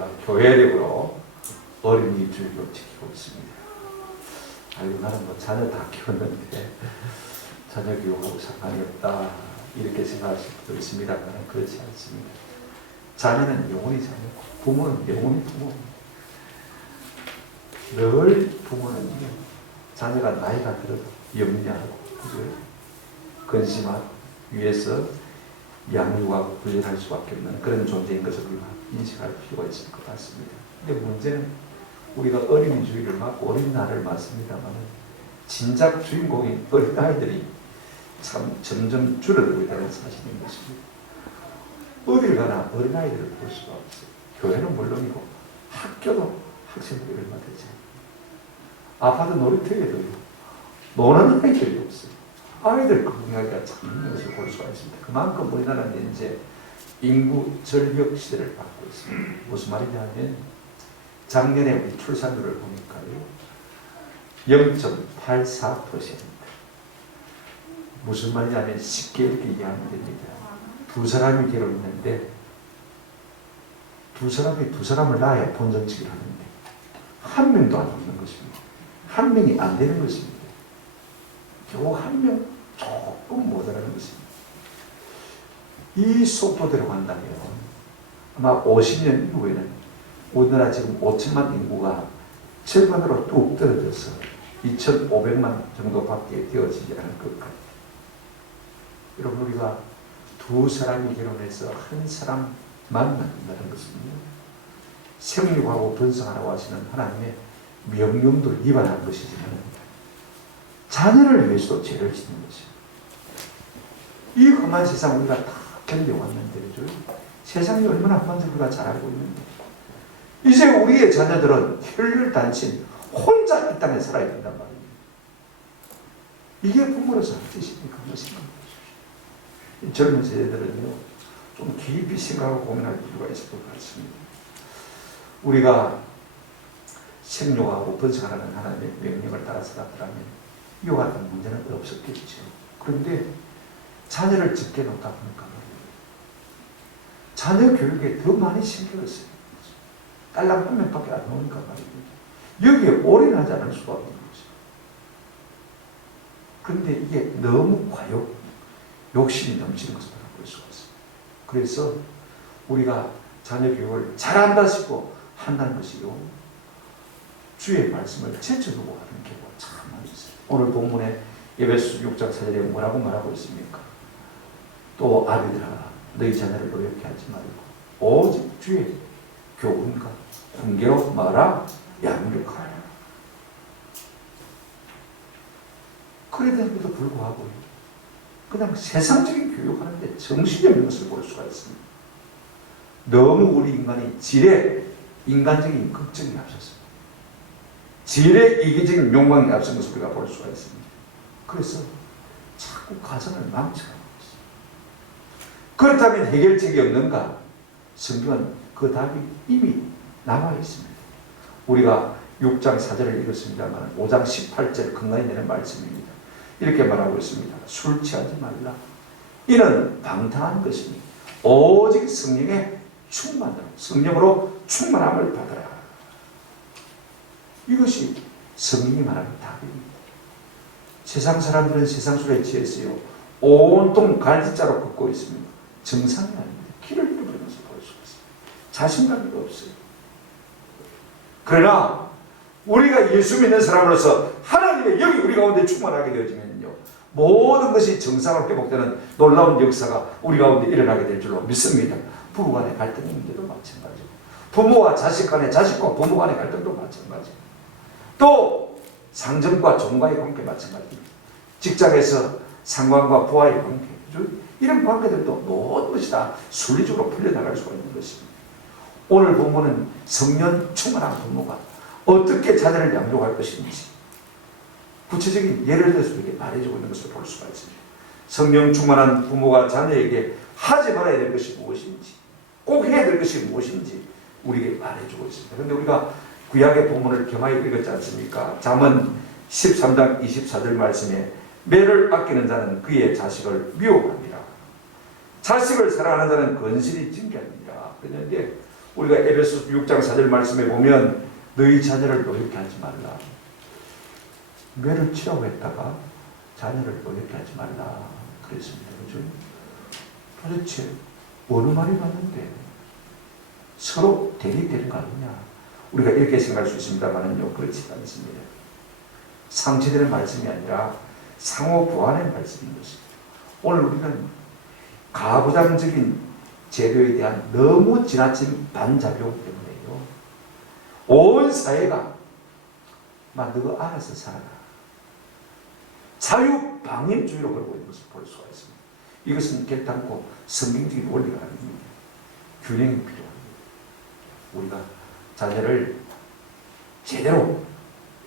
우리가 교회력으로 어린이 주일로 지키고 있습니다. 아이고 나는 뭐 자녀 다 키웠는데 자녀 교육하고 상관이 없다 이렇게 생각하실 수도 있습니다만 그렇지 않습니다. 자녀는 영원히 자녀고 부모는 영원히 부모입니다. 늘 부모는 자녀가 나이가 들어도 염려하고 근심하고 위해서 양육하고 훈련할 수밖에 없는 그런 존재인 것을 우리가 인식할 필요가 있을 것 같습니다. 근데 문제는 우리가 어린이 주일을 맞고 어린날을 맞습니다만 진작 주인공인 어린아이들이 참 점점 줄어들고 있다는 사실인 것입니다. 어딜 가나 어린아이들을 볼 수가 없어요. 교회는 물론이고 학교도 학생들이 얼마 되지 않아요. 아파트 놀이터에도요. 노는 아이들이 없어요. 아이들 건강하기가 참 힘든 것을 볼 수가 있습니다. 그만큼 우리나라는 이제 인구 절벽 시대를 받고 있습니다. 무슨 말이냐면 작년에 우리 출산율을 보니까요 0.84%입니다. 무슨 말이냐면 쉽게 이렇게 이해하면 됩니다. 두 사람이 결혼했는데 두 사람이 두 사람을 낳아야 본전치기를 하는데 한 명도 안 없는 것입니다. 한 명이 안 되는 것입니다. 겨우 한 명 조금 모자라는 것입니다. 이 속도대로 간다면 아마 50년 이후에는 우리나라 지금 5천만 인구가 절반으로 뚝 떨어져서 2,500만 정도밖에 되어지지 않을 것 같아요. 여러분 우리가 두 사람이 결혼해서 한 사람 만난다는 것은요 생육하고 번성하라고 하시는 하나님의 명령도 위반한 것이지만 자녀를 위해서도 죄를 짓는 것이에요. 이 험한 세상 우리가 다 견뎌왔는데 세상이 얼마나 험한지 우리가 잘 알고 있는데 이제 우리의 자녀들은 혈혈단신 혼자 이 땅에 살아야 된단 말입니다. 이게 부모로서 할 뜻입니까? 무엇인가? 젊은 세대들은요 좀 깊이 생각하고 고민할 필요가 있을 것 같습니다. 우리가 생육하고 번성하라는 하나님의 명령을 따라 살았더라면 이와 같은 문제는 없었겠죠. 그런데 자녀를 적게 놓다 보니까 자녀 교육에 더 많이 신경을 써요. 딸랑 한 명밖에 안 나오니까 말입니다. 여기에 올인하지 않을 수가 없는 거죠. 그런데 이게 너무 과욕, 욕심이 넘치는 것을 볼 수가 있습니다. 그래서 우리가 자녀 교육을 잘한다 싶고 한다는 것이요. 주의 말씀을 제쳐두고 하는 경우가 참 많이 있어요. 오늘 본문에 에베소 6장 4절에 뭐라고 말하고 있습니까? 또 아비들아 너희 자녀를 노엽게 하지 말고 오직 주의 교훈과 훈계로 말하 양육하라. 그래도 불구하고 그냥 세상적인 교육하는데 정신이 없는 것을 볼 수가 있습니다. 너무 우리 인간이 질에 인간적인 걱정이 앞섰습니다. 질의 이기적인 욕망이 앞선 것을 우리가 볼 수가 있습니다. 그래서 자꾸 가정을 망쳐가는 것입니다. 그렇다면 해결책이 없는가? 성경은 그 답이 이미 남아 있습니다. 우리가 6장 4절을 읽었습니다만 5장 18절 근간이 되는 말씀입니다. 이렇게 말하고 있습니다. 술 취하지 말라. 이는 방탕한 것이니 오직 성령의 충만으로 성령으로 충만함을 받으라. 이것이 성령이 말하는 답입니다. 세상 사람들은 세상 술에 취했어요. 온통 갈짓자로 걷고 있습니다. 정상이 아닙니다. 길을 잃어버리는 것을 볼 수가 있습니다. 자신감이 없어요. 그러나 우리가 예수 믿는 사람으로서 하나님의 영이 우리 가운데 충만하게 되어지면요 모든 것이 정상으로 회복되는 놀라운 역사가 우리 가운데 일어나게 될 줄로 믿습니다. 부부 간의 갈등의 문제도 마찬가지고 부모와 자식 간의 자식과 부모 간의 갈등도 마찬가지고 또 상점과 종과의 관계 마찬가지입니다. 직장에서 상관과 부하의 관계 이런 관계들도 모든 것이 다 순리적으로 풀려나갈 수가 있는 것입니다. 오늘 본문은 성령 충만한 부모가 어떻게 자녀를 양육할 것인지 구체적인 예를 들어서 이렇게 말해주고 있는 것을 볼 수가 있습니다. 성령 충만한 부모가 자녀에게 하지 말아야 될 것이 무엇인지 꼭 해야 될 것이 무엇인지 우리에게 말해주고 있습니다. 그런데 우리가 구약의 본문을 겸하여 읽었지 않습니까? 잠언 13장 24절 말씀에 매를 아끼는 자는 그의 자식을 미워합니다. 자식을 사랑하는 자는 건실히 징계합니다. 그런데 우리가 에베소서 6장 4절 말씀에 보면 너희 자녀를 노엽게 하지 말라. 매를 치라고 했다가 자녀를 노엽게 하지 말라 그랬습니다. 그죠? 도대체 어느 말이 맞는데 서로 대립되는 거 아니냐? 우리가 이렇게 생각할 수 있습니다만은요, 그렇지 않습니다. 상쇄되는 말씀이 아니라 상호 보완의 말씀인 것입니다. 오늘 우리는 가부장적인 제도에 대한 너무 지나친 반작용 때문에요. 온 사회가 막 너가 알아서 살아라. 자유방임주의로 걸고 있는 것을 볼 수가 있습니다. 이것은 결단코 성경적인 원리가 아닙니다. 균형이 필요합니다. 우리가 자녀를 제대로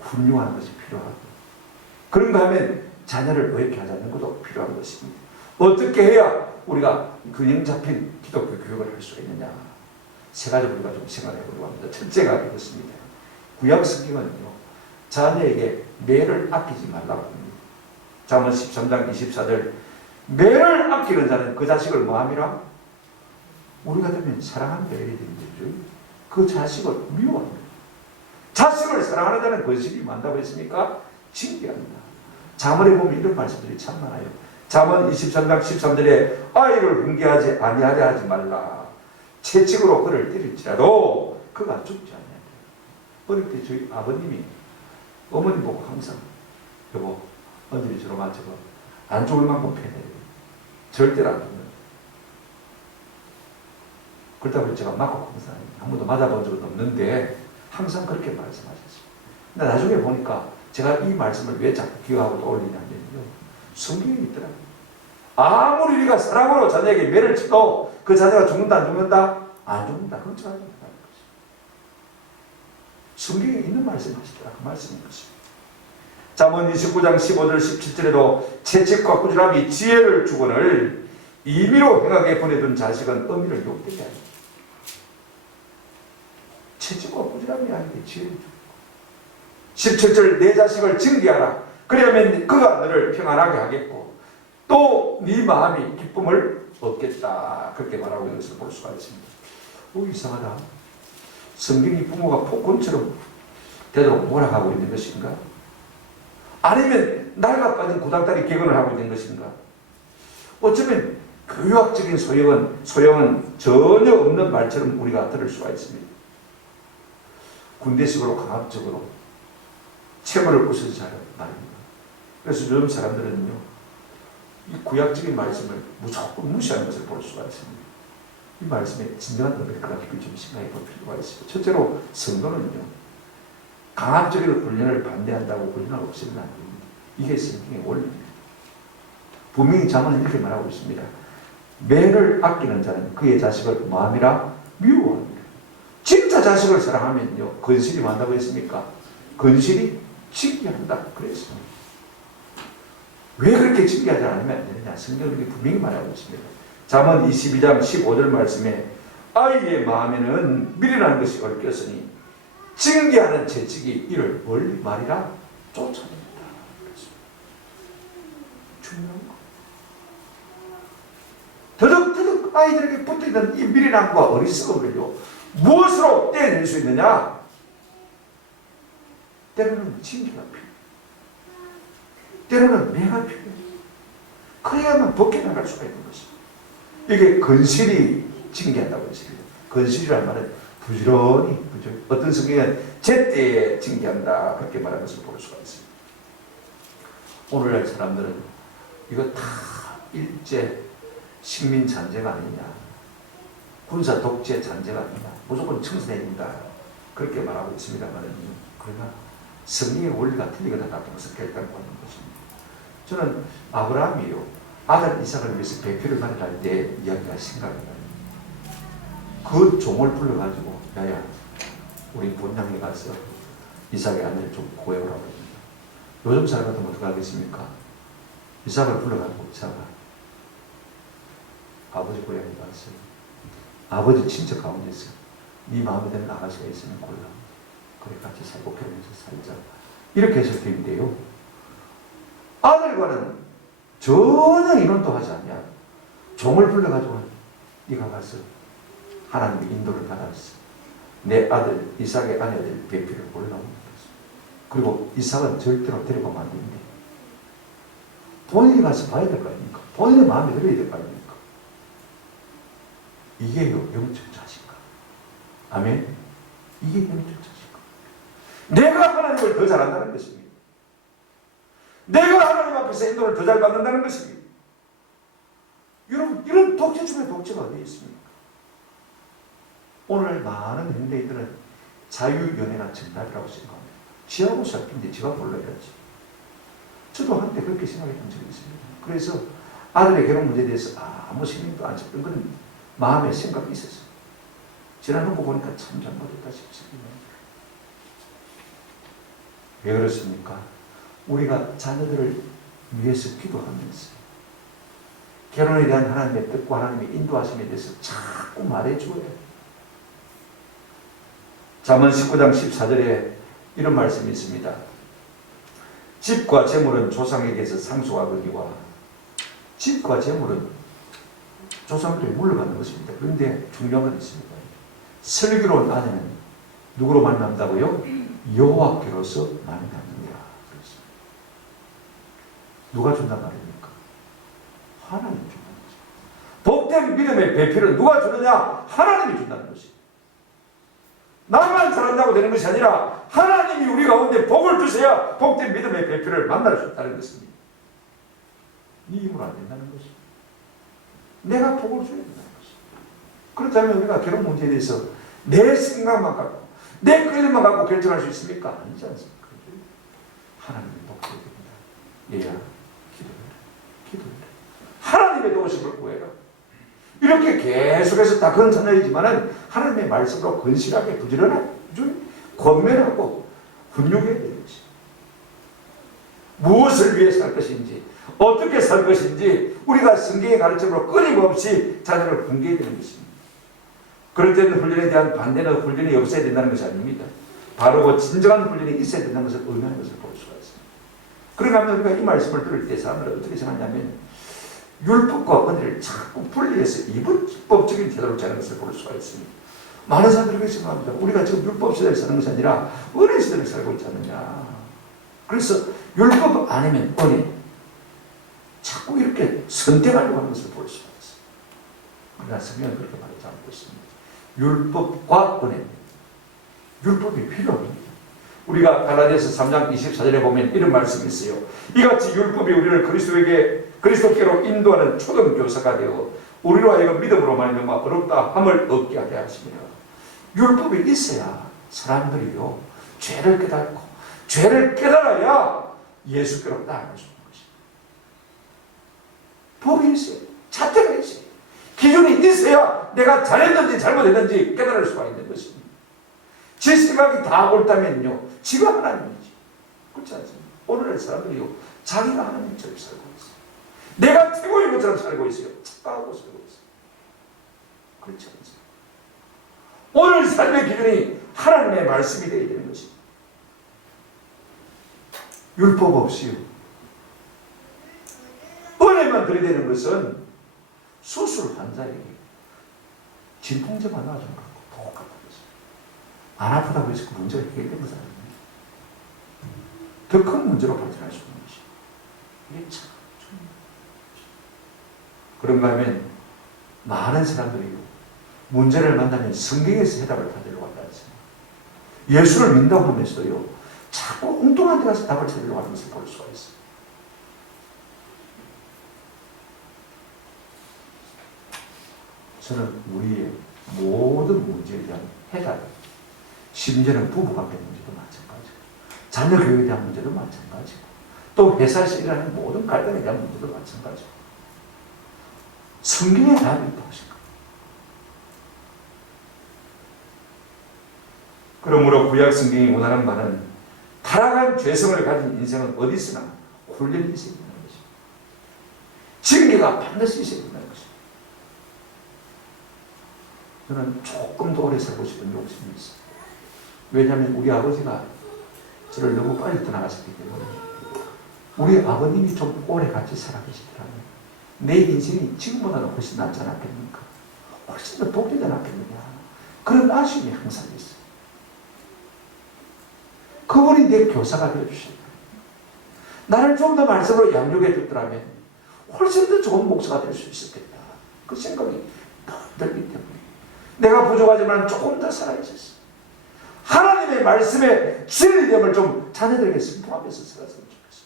훈육하는 것이 필요하고, 그런가 하면 자녀를 노예케 하지 않는 것도 필요한 것입니다. 어떻게 해야 우리가 균형 잡힌 기독교 교육을 할 수가 있느냐? 세 가지 우리가 좀 생각해 보려고 합니다. 첫째가 이것입니다. 구약 성경은요, 자녀에게 매를 아끼지 말라고 합니다. 잠언 13장 24절, 매를 아끼는 자는 그 자식을 뭐함이라? 우리 같으면 사랑하는 매일이 되는데 그 자식을 미워합니다. 자식을 사랑하는 자는 건실히 만다고 했습니까? 징계합니다. 잠언에 보면 이런 말씀들이 참 많아요. 잠언 23장 13절에 아이를 훈계하지 아니하려 하지 말라. 채찍으로 그를 때릴지라도 그가 죽지 않냐. 어릴 때 저희 아버님이 어머니 보고 항상 여보 언제리 저로 맞춰봐. 안 죽을 만큼 패내요. 절대로 안 죽는. 그러다 보니 제가 맞고 항상 한 번도 맞아본 적은 없는데 항상 그렇게 말씀하셨어요. 근데 나중에 보니까 제가 이 말씀을 왜 자꾸 기억하고 떠올리냐면요, 성경에 있더라고요. 아무리 우리가 사랑으로 자녀에게 매를 쳐도 그 자녀가 죽는다 안 죽는다? 안 죽는다. 그런 줄 알아야 된다는 거죠. 성경에 있는 말씀 하시더라. 그 말씀인 것입니다. 잠언 29장 15절 17절에도 채찍과 꾸지람이 지혜를 주거늘 임의로 행하게 보내둔 자식은 어미를 욕되게 하니. 채찍과 꾸지람이 아닌데 지혜를 주고. 17절 내 자식을 징계하라. 그러면 그가 너를 평안하게 하겠고 또 네 마음이 기쁨을 얻겠다. 그렇게 말하고 있는 것을 볼 수가 있습니다. 이상하다. 성경이 부모가 폭군처럼 되도록 몰아가고 있는 것인가? 아니면 낡아 빠진 구닥다리 개근을 하고 있는 것인가? 어쩌면 교육학적인 소용은 전혀 없는 말처럼 우리가 들을 수가 있습니다. 군대식으로 강압적으로 체벌을 부수자는 말입니다. 그래서 요즘 사람들은요, 이 구약적인 말씀을 무조건 무시하는 것을 볼 수가 있습니다. 이 말씀에 진정한 의미를 좀 생각해 볼 필요가 있습니다. 첫째로 성도는요, 강압적인 훈련을 반대한다고 훈련을 없애면 안 됩니다. 이게 성경의 원리입니다. 분명히 잠언은 이렇게 말하고 있습니다. 매를 아끼는 자는 그의 자식을 마음이라 미워합니다. 진짜 자식을 사랑하면요, 건실이 만다고 했습니까? 건실이 징계한다 그랬습니다. 왜 그렇게 징계하지 않으면 안 되느냐? 성경이 분명히 말하고 있습니다. 잠언 22장 15절 말씀에 아이의 마음에는 미련한 것이 얽혔으니 징계하는 채찍이 이를 멀리 말이라 쫓아낸다. 중요한 거. 더덕더덕 아이들에게 붙어있는 이 미련함과 어리석음을요, 무엇으로 떼어낼 수 있느냐? 때로는 징계가 필요해. 때로는 매가 필요해. 그래야만 벗겨나갈 수가 있는 것입니다. 이게 건실이 징계한다고 했습니다. 건실이란 말은 부지런히, 어떤 성경은 제때에 징계한다 그렇게 말하는 것을 볼 수가 있습니다. 오늘날 사람들은 이거 다 일제 식민 잔재가 아니냐, 군사 독재 잔재가 아니냐, 무조건 청산해야 된다 그렇게 말하고 있습니다만, 그러나 성경의 원리가 틀리거나 같은 것을 결단하고 있는 것입니다. 저는 아브라함이요, 아들 이삭을 위해서 배필을 마련할 때 이야기가 생각이 나요. 그 종을 불러가지고 야야 우리 본향에 가서 이삭의 아내를 좀 구해오라고 합니다. 요즘 사람 같으면 어떻게 하겠습니까? 이삭을 불러가지고 이삭아 아버지 고향에 가서 아버지 친척 가운데서 네 마음에 드는 아가씨가 있으면 골라. 그래 같이 살고 결혼해서 살자. 이렇게 해서 되는데요, 아들과는 전혀 인원도 하지 않냐. 종을 불러가지고 네가 가서 하나님의 인도를 받았어. 내 아들 이삭의 아내들 배필을 골라옵니다. 그리고 이삭은 절대로 데려가면 안 됩니다. 본인이 가서 봐야 될 거 아닙니까? 본인의 마음에 들어야 될 거 아닙니까? 이게 영적 자신감. 아멘. 이게 영적 자신감. 내가 하나님을 더 잘한다는 것입니다. 내가 하나님 앞에서 인도를 더 잘 받는다는 것입니다. 여러분, 이런 독재 중에 독재가 어디 있습니까? 오늘 많은 현대인들은 자유연애가 정답이라고 생각합니다. 지하고 살핀데 지가 몰라야지. 저도 한때 그렇게 생각했던 적이 있습니다. 그래서 아들의 결혼 문제에 대해서 아무 신경도 안 썼던 건 마음에 생각이 있었어요. 지나놓고 보니까 참 잘못했다 싶습니다. 왜 그렇습니까? 우리가 자녀들을 위해서 기도하면서 결혼에 대한 하나님의 뜻과 하나님의 인도하심에 대해서 자꾸 말해줘야 해요. 잠언 19장 14절에 이런 말씀이 있습니다. 집과 재물은 조상에게서 상속하거니와 집과 재물은 조상들이 물러가는 것입니다. 그런데 중요한 건 있습니다. 슬기로운 아내는 누구로 만난다고요? 여호와께로서 만나느니라. 누가 준단 말입니까? 하나님이 준다는 것입니다. 복된 믿음의 배필을 누가 주느냐? 하나님이 준다는 것입니다. 나만 잘한다고 되는 것이 아니라 하나님이 우리 가운데 복을 주셔야 복된 믿음의 배필을 만날 수 있다는 것입니다. 네 힘으로 안 된다는 것입니다. 내가 복을 줘야 된다는 것입니다. 그렇다면 우리가 결혼 문제에 대해서 내 생각만 갖고 내 그림만 갖고 결정할 수 있습니까? 아니지 않습니까? 하나님의 복을 됩니다. 얘야 기도해라. 하나님의 도우심을 구해라. 이렇게 계속해서 다 그런 자녀이지만은 하나님의 말씀으로 건실하게 부지런하게 권면하고 훈육해야 되는 것입니다. 무엇을 위해 살 것인지 어떻게 살 것인지 우리가 성경의 가르침으로 끊임없이 자녀를 훈계해야 되는 것입니다. 그럴 때는 훈련에 대한 반대는 훈련이 없어야 된다는 것이 아닙니다. 바로 진정한 훈련이 있어야 된다는 것을 의미하는 것을 볼 수가 있습니다. 그러니까 우리가 이 말씀을 들을 때 사람들은 어떻게 생각하냐면 율법과 은혜를 자꾸 분리해서 이분법적인 태도를 취하는 것을 볼 수가 있습니다. 많은 사람들이 그렇게 생각합니다. 우리가 지금 율법 시대를 사는 것이 아니라 은혜 시대를 살고 있지 않느냐. 그래서 율법 아니면 은혜 자꾸 이렇게 선택하려고 하는 것을 볼 수가 있습니다. 그러나 성경은 그렇게 말하지 않고 있습니다. 율법과 은혜, 율법이 필요합니다. 우리가 갈라디아서 3장 24절에 보면 이런 말씀이 있어요. 이같이 율법이 우리를 그리스도께로 인도하는 초등 교사가 되어 우리로 하여금 믿음으로 말미암아 어렵다 함을 얻게 하게 하시며, 율법이 있어야 사람들이요 죄를 깨닫고 죄를 깨달아야 예수께로 나아갈 수 있는 것입니다. 법이 있어요. 잣대가 있어요. 기준이 있어야 내가 잘했는지 잘못했는지 깨달을 수가 있는 것입니다. 제 생각이 다 옳다면요 지가 하나님이지. 그렇지 않습니까? 오늘날 사람들이요 자기가 하나님처럼 살고 있어요. 내가 최고인 것처럼 살고 있어요. 착각하고 살고 있어요. 그렇지 않습니까? 오늘 삶의 기준이 하나님의 말씀이 되어야 되는 것입니다. 율법 없이요 은혜만 들이대는 것은 수술 환자에게 진통제만 놔주는 것과 똑같은 것입니다. 안 아프다고 해서 그 문제가 해결되는 것은 아닙니다. 더 큰 문제로 발전할 수 있는 것입니다. 이게 참 중요합니다. 그런가 하면 많은 사람들이 문제를 만나면 성경에서 해답을 찾으려고 한다 했습니다. 예수를 믿는다고 하면서도요 자꾸 엉뚱한 데 가서 답을 찾으려고 하는 것을 볼 수가 있어요. 저는 우리의 모든 문제에 대한 해답, 심지어는 부부관계 문제도 마찬가지고 자녀 교육에 대한 문제도 마찬가지고 또 회사에서 일하는 모든 갈등에 대한 문제도 마찬가지고 성경에 답이 있다고 생각합니다. 그러므로 구약 성경이 원하는 바는 타락한 죄성을 가진 인생은 어디 있으나 훈련이 있어야 된다는 것입니다. 징계가 반드시 있어야 된다는 것입니다. 저는 조금 더 오래 살고 싶은 욕심이 있어요. 왜냐하면 우리 아버지가 저를 너무 빨리 떠나가셨기 때문에 우리 아버님이 좀 오래 같이 살아계시더라면 내 인생이 지금보다는 훨씬 낫지 않았겠습니까? 훨씬 더 복되지 않았겠느냐. 그런 아쉬움이 항상 있어요. 그분이 내 교사가 되어주셨다. 나를 좀 더 말씀으로 양육해 줬더라면 훨씬 더 좋은 목사가 될 수 있었겠다. 그 생각이 들기 때문에 내가 부족하지만 조금 더 살아있었어. 하나님의 말씀에 진리됨을 좀 자녀들에게 선포하면서 살았으면 좋겠어.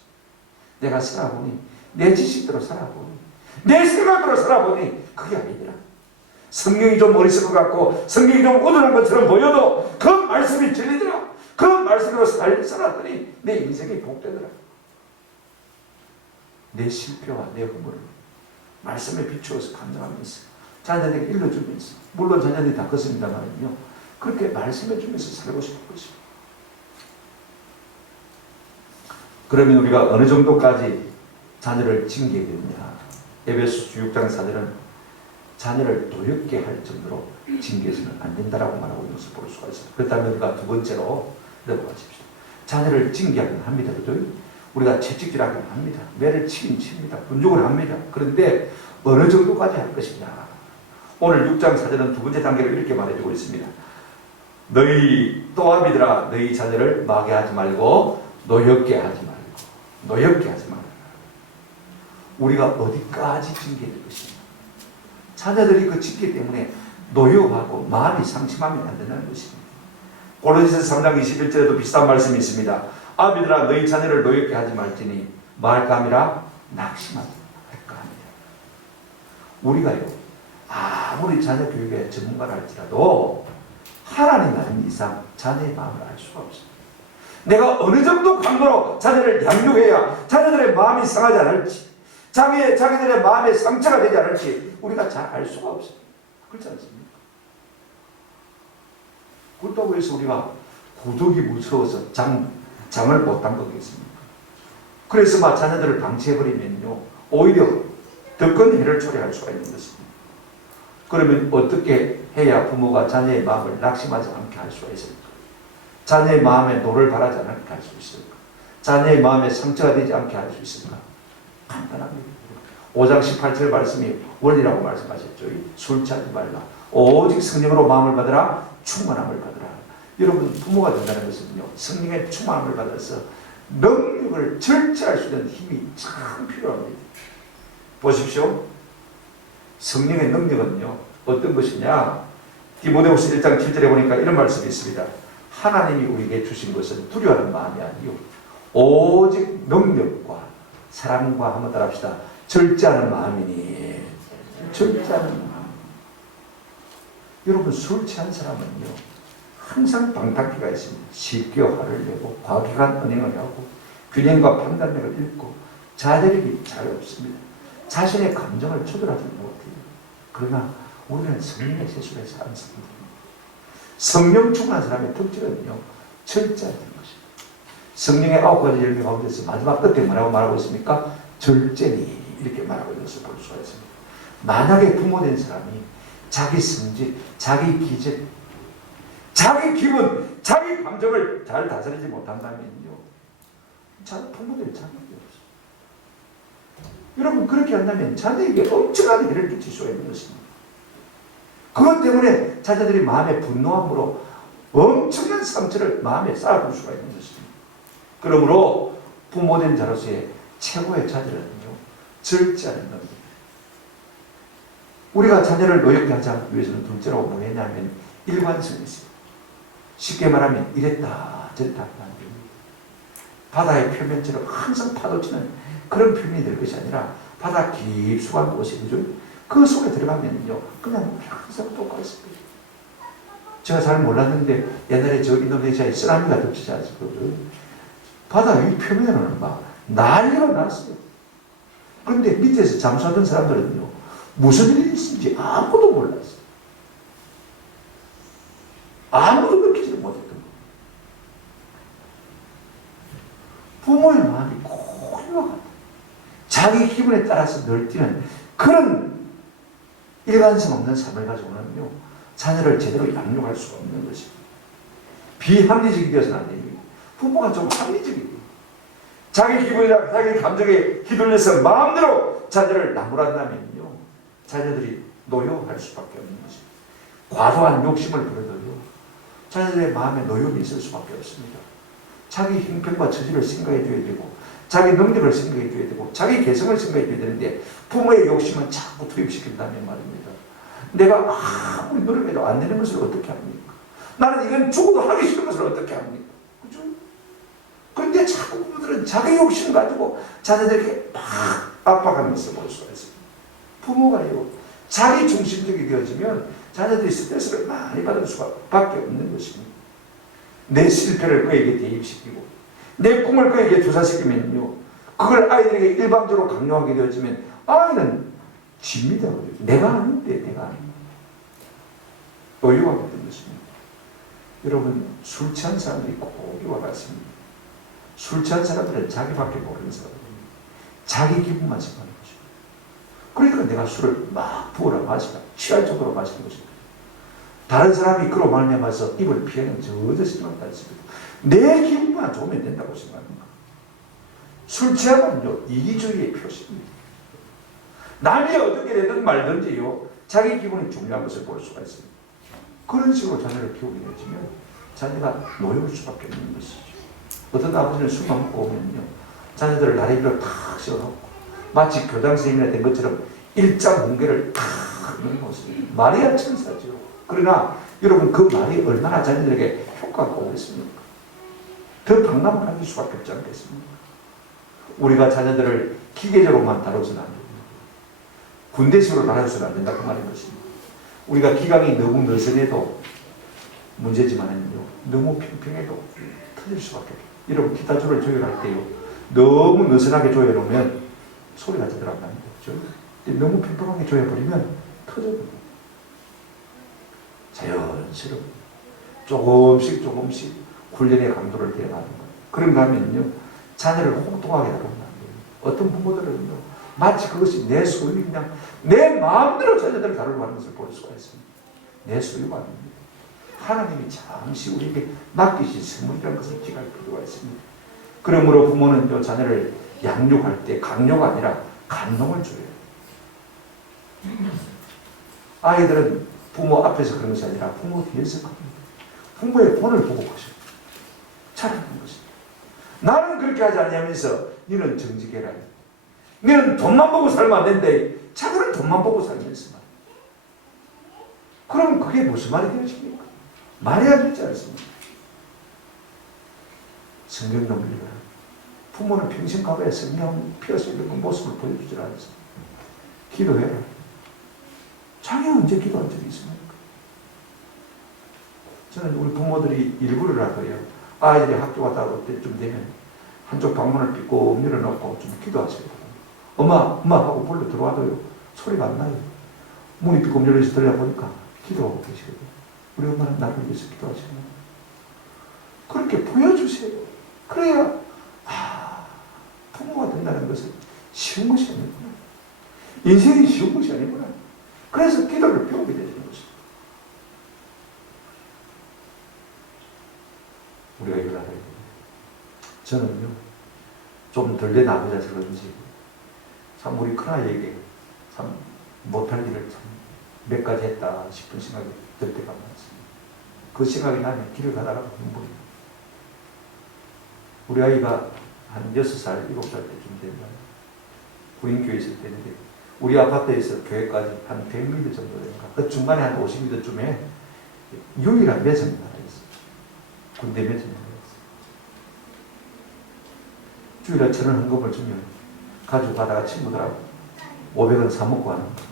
내가 살아보니, 내 지식대로 살아보니, 내 생각대로 살아보니 그게 아니더라. 성경이 좀 어리석은 것 같고 성경이 좀 우둔한 것처럼 보여도 그 말씀이 진리더라. 그 말씀으로 살았더니 내 인생이 복되더라. 내 실패와 내 허물을 말씀에 비추어서 감정하면서 자녀들에게 일러주면서, 물론 자녀들이 다 컸습니다만요, 그렇게 말씀해 주면서 살고 싶은 것입니다. 그러면 우리가 어느 정도까지 자녀를 징계해야 되느냐? 에베소서 6장 4절은 자녀를 노엽게 할 정도로 징계해서는 안 된다라고 말하고 있는 것을 볼 수가 있습니다. 그렇다면 우리가 두 번째로 넘어가십시오. 자녀를 징계하긴 합니다. 우리가 채찍질하긴 합니다. 매를 치긴 칩니다. 분죽을 합니다. 그런데 어느 정도까지 할 것이냐? 오늘 6장 4절은 두 번째 단계를 이렇게 말해주고 있습니다. 너희 또아비들아, 너희 자녀를 마게 하지 말고 노엽게 하지 말고. 우리가 어디까지 징계될 것이냐? 자녀들이 그 징계 때문에 노여워하고 마음이 상심하면 안 된다는 것입니다. 고린도서 3장 21절에도 비슷한 말씀이 있습니다. 아비들아, 너희 자녀를 노엽게 하지 말지니 말까 함이라 낙심하지 말까 합니다. 우리가요, 아무리 자녀 교육의 전문가라 할지라도 하나님 아닌 이상 자녀의 마음을 알 수가 없습니다. 내가 어느 정도 강도로 자녀를 양육해야 자녀들의 마음이 상하지 않을지, 자기들의 마음에 상처가 되지 않을지 우리가 잘 알 수가 없습니다. 그렇지 않습니까? 그렇다고 해서 우리가 구독이 무서워서 장을 못 담그겠습니까? 그래서 막 자녀들을 방치해버리면요, 오히려 더 큰 해를 초래할 수가 있는 것입니다. 그러면 어떻게 해야 부모가 자녀의 마음을 낙심하지 않게 할 수가 있습니까? 자녀의 마음에 노를 바라지 않게 할 수 있습니까? 자녀의 마음에 상처가 되지 않게 할 수 있습니까? 간단합니다. 5장 18절 말씀이 원리라고 말씀하셨죠. 술 취하지 말라. 오직 성령으로 마음을 받으라. 충만함을 받으라. 여러분, 부모가 된다는 것은요, 성령의 충만함을 받아서 능력을 절제할 수 있는 힘이 참 필요합니다. 보십시오. 성령의 능력은요, 어떤 것이냐? 디모데후서 1장 7절에 보니까 이런 말씀이 있습니다. 하나님이 우리에게 주신 것은 두려워하는 마음이 아니요, 오직 능력과 사랑과, 한번 따라합시다. 절제하는 마음이니. 절제하는 마음. 여러분, 술 취한 사람은요, 항상 방탕기가 있습니다. 쉽게 화를 내고 과격한 언행을 하고 균형과 판단력을 잃고 자제력이 잘 없습니다. 자신의 감정을 조절하지 못해요. 그러나 우리는 성령의 세수에 사는 사람들입니다. 성령 충만한 사람의 특징은요, 절제하는 것입니다. 성령의 9가지 열매 가운데서 마지막 끝에 뭐라고 말하고 있습니까? 절제니, 이렇게 말하고 있는 것을 볼 수가 있습니다. 만약에 부모된 사람이 자기 성질, 자기 기질, 자기 기분, 자기 감정을 잘 다스리지 못한다면요, 부모될 자격이 없어요. 여러분, 그렇게 한다면 자녀에게 엄청난 해를 끼칠 수가 있는 것입니다. 그것 때문에 자녀들이 마음의 분노함으로 엄청난 상처를 마음에 쌓아둘 수가 있는 것입니다. 그러므로 부모된 자로서의 최고의 자질은요, 절제하는 겁니다. 우리가 자녀를 노엽게 하지 않기 위해서는 둘째로 뭐 했냐면 일관성이 있습니다. 쉽게 말하면 이랬다 저랬다 하면 안 됩니다. 바다의 표면처럼 항상 파도치는 그런 표면이 될 것이 아니라 바다 깊숙한 곳이 그 속에 들어가면요, 그냥 항상 똑같습니다. 제가 잘 몰랐는데 옛날에 저 인도네시아에 쓰나미가 덮치지 않았거든요. 바다 위 표면은 막 난리가 났어요. 그런데 밑에서 잠수하던 사람들은요, 무슨 일이 있는지 아무도 몰랐어요. 아무도 느끼지를 못했던 거예요. 부모의 마음이 고리와 같아요. 자기 기분에 따라서 널뛰는 그런 일관성 없는 삶을 가지고는요, 자녀를 제대로 양육할 수가 없는 것입니다. 비합리적이 되어서는 안 됩니다. 부모가 좀 합리적이에요. 자기 기분이나 자기 감정에 휘둘려서 마음대로 자녀를 나무란다면요, 자녀들이 노여워할 수밖에 없는 것입니다. 과도한 욕심을 부려도요 자녀들의 마음에 노염이 있을 수밖에 없습니다. 자기 형편과 처지를 생각해 줘야 되고 자기 능력을 생각해 줘야 되고 자기 개성을 생각해 줘야 되는데 부모의 욕심은 자꾸 투입시킨다면 말입니다. 내가 아무리 노력해도 안 되는 것을 어떻게 합니까? 나는 이건 죽어도 하기 싫은 것을 어떻게 합니까? 그죠? 그런데 자꾸 부모들은 자기 욕심 가지고 자녀들에게 막 압박하면서 볼 수가 있습니다. 부모가요 자기 중심적이 되어지면 자녀들이 스트레스를 많이 받을 수밖에 없는 것입니다. 내 실패를 그에게 대입시키고 내 꿈을 그에게 투사시키면요 그걸 아이들에게 일방적으로 강요하게 되어지면 아이는 집니다. 내가 아닌데 내가 아닌데 오유하게 된 것입니다. 여러분 술 취한 사람들이 꼭 이와 같습니다. 술 취한 사람들은 자기밖에 모르는 사람입니다. 자기 기분만 생각하는 것입니다. 그러니까 내가 술을 막 부어라 마시라 취할 정도로 마시는 것입니다. 다른 사람이 그로 말미암아서 입을 피하는 저저씨만 따집니다. 내 기분만 좋으면 된다고 생각합니다. 술 취하면요 이기주의의 표시입니다. 남이 어떻게 되든 말든지요 자기 기분이 중요한 것을 볼 수가 있습니다. 그런 식으로 자녀를 키우게 되면 자녀가 노여울 수밖에 없는 것이죠. 어떤 아버지는 술만 먹고 오면요 자녀들을 나래비로 탁 씌워놓고 마치 교장 선생님이 된 것처럼 일장 공개를 탁 하는 모습입니다. 말이야 천사죠. 그러나 여러분 그 말이 얼마나 자녀들에게 효과가 오겠습니까? 더 방감을 가질 수밖에 없지 않겠습니까? 우리가 자녀들을 기계적으로만 다뤄서는 안 됩니다. 군대식으로 다뤄서는 안 된다 그 말인 것입니다. 우리가 기강이 너무 느슨해도 문제지만은요 너무 평평해도 터질 수밖에 없어요. 여러분 기타줄을 조율할 때요 너무 느슨하게 조여놓으면 소리가 제대로 안 납니다. 그렇죠? 너무 평평하게 조여버리면 터져버립니다. 자연스럽게 조금씩 훈련의 강도를 대나가는 거예요. 그런가 하면요 자녀를 홍통하게 다루면 안 돼요. 어떤 부모들은요 마치 그것이 내 소유 그냥 내 마음대로 자녀들을 다루려고 하는 것을 볼 수가 있습니다. 내 소유가 아닙니다. 하나님이 잠시 우리에게 맡기신 선물이라는 것을 기억할 필요가 있습니다. 그러므로 부모는 자녀를 양육할 때 강요가 아니라 감동을 줘요. 아이들은 부모 앞에서 그런 것이 아니라 부모 뒤에서 겁니다. 부모의 본을 보고 가셔요. 잘하는 것입니다. 나는 그렇게 하지 않냐면서 너는 정직해라. 너는 돈만 보고 살면 안 된대. 자기는 돈만 보고 살면서 말. 그럼 그게 무슨 말이 되십니까? 말이 안 되지 않습니까? 성경 논리가 부모는 평생 과거에 성령 피어서 있는 그 모습을 보여주지 않았습니다. 기도해라. 자기가 언제 기도한 적이 있습니까? 저는 우리 부모들이 일부러라도요 아이들이 학교 갔다 올 때쯤 되면 한쪽 방문을 삐꼭 열어놓고 좀 기도하세요. 엄마 하고 불러 들어와도요 소리가 안 나요. 문이 삐꼭 열려서 들여다보니까 기도하고 계시거든요. 우리 엄마는 나를 위해서 기도하시는 그렇게 보여주세요. 그래야 부모가 된다는 것은 쉬운 것이 아니구나. 인생이 쉬운 것이 아니구나. 그래서 기도를 배우게 되는 것입니다. 우리가 이걸 알아야 됩니다. 저는요 좀 덜 된 아버지라서 그런지 참 우리 큰아이에게 참 못할 일을 참 몇 가지 했다 싶은 생각이 들 때가 많습니다. 그 생각이 나면 길을 가다가 눈물이 납니다. 우리 아이가 한 6살, 7살 때쯤 되면 구인교회 있을 때인데 우리 아파트에서 교회까지 한 100m 정도 되니까 그 중간에 한 50m쯤에 유일한 매점이 하나 있어요. 군대 매점이 하나 있어요. 주일에 저는 헌금을 주면 가지고 가다가 친구들하고 500원 사먹고 하는 거예요.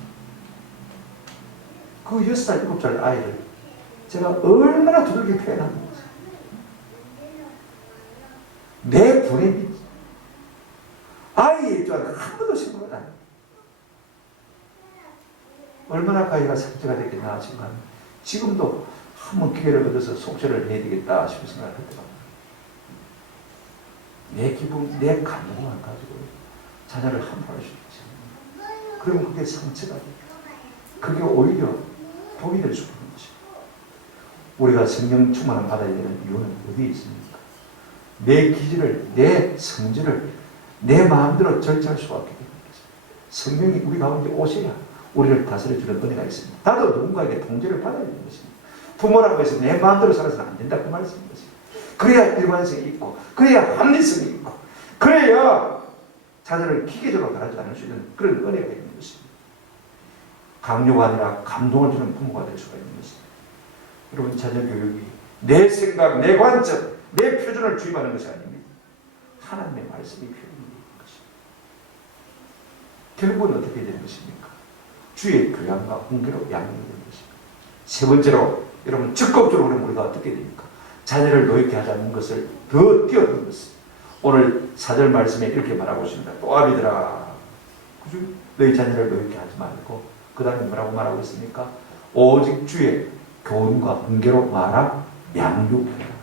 그 6살, 7살 아이를 제가 얼마나 두들겨 패하는 거지. 내 불행이 아이의 입장은 한 번도 생각을 안 해요. 얼마나 아이가 상처가 됐겠나 생각하면 지금도 한번 기회를 얻어서 속죄를 해야 되겠다 싶은 생각을 할 때가 내 기분, 내 감동만 가지고 자녀를 함부로 할 수 있지. 그러면 그게 상처가 돼요. 그게 오히려 복이 될 수 있는 것입니다. 우리가 성령 충만을 받아야 되는 이유는 어디에 있습니까? 내 기질을, 내 성질을 내 마음대로 절제할 수밖에 없는 것입니다. 성령이 우리 가운데 오셔야 우리를 다스려주는 은혜가 있습니다. 나도 누군가에게 통제를 받아야 되는 것입니다. 부모라고 해서 내 마음대로 살아서는 안 된다 그 말씀인 것입니다. 그래야 일관성이 있고 그래야 합리성이 있고 그래야 자녀를 기계적으로 가르치지 않을 수 있는 그런 은혜가 있는 것입니다. 강요가 아니라 감동을 주는 부모가 될 수가 있는 것입니다. 여러분 자녀 교육이 내 생각, 내 관점, 내 표준을 주입하는 것이 아닙니다. 하나님의 말씀이 표현되는 것입니다. 결국은 어떻게 되는 것입니까? 주의 교양과 훈계로 양육되는 것입니다. 세 번째로 여러분 적극적으로 우리가 어떻게 됩니까? 자녀를 노엽게 하지 않는 것을 더 뛰어든 것입니다. 오늘 4절 말씀에 이렇게 말하고 있습니다. 또 아비들아, 그죠? 너희 자녀를 노엽게 하지 말고 그 다음에 뭐라고 말하고 있습니까? 오직 주의 교훈과 훈계로 말하 양육해라.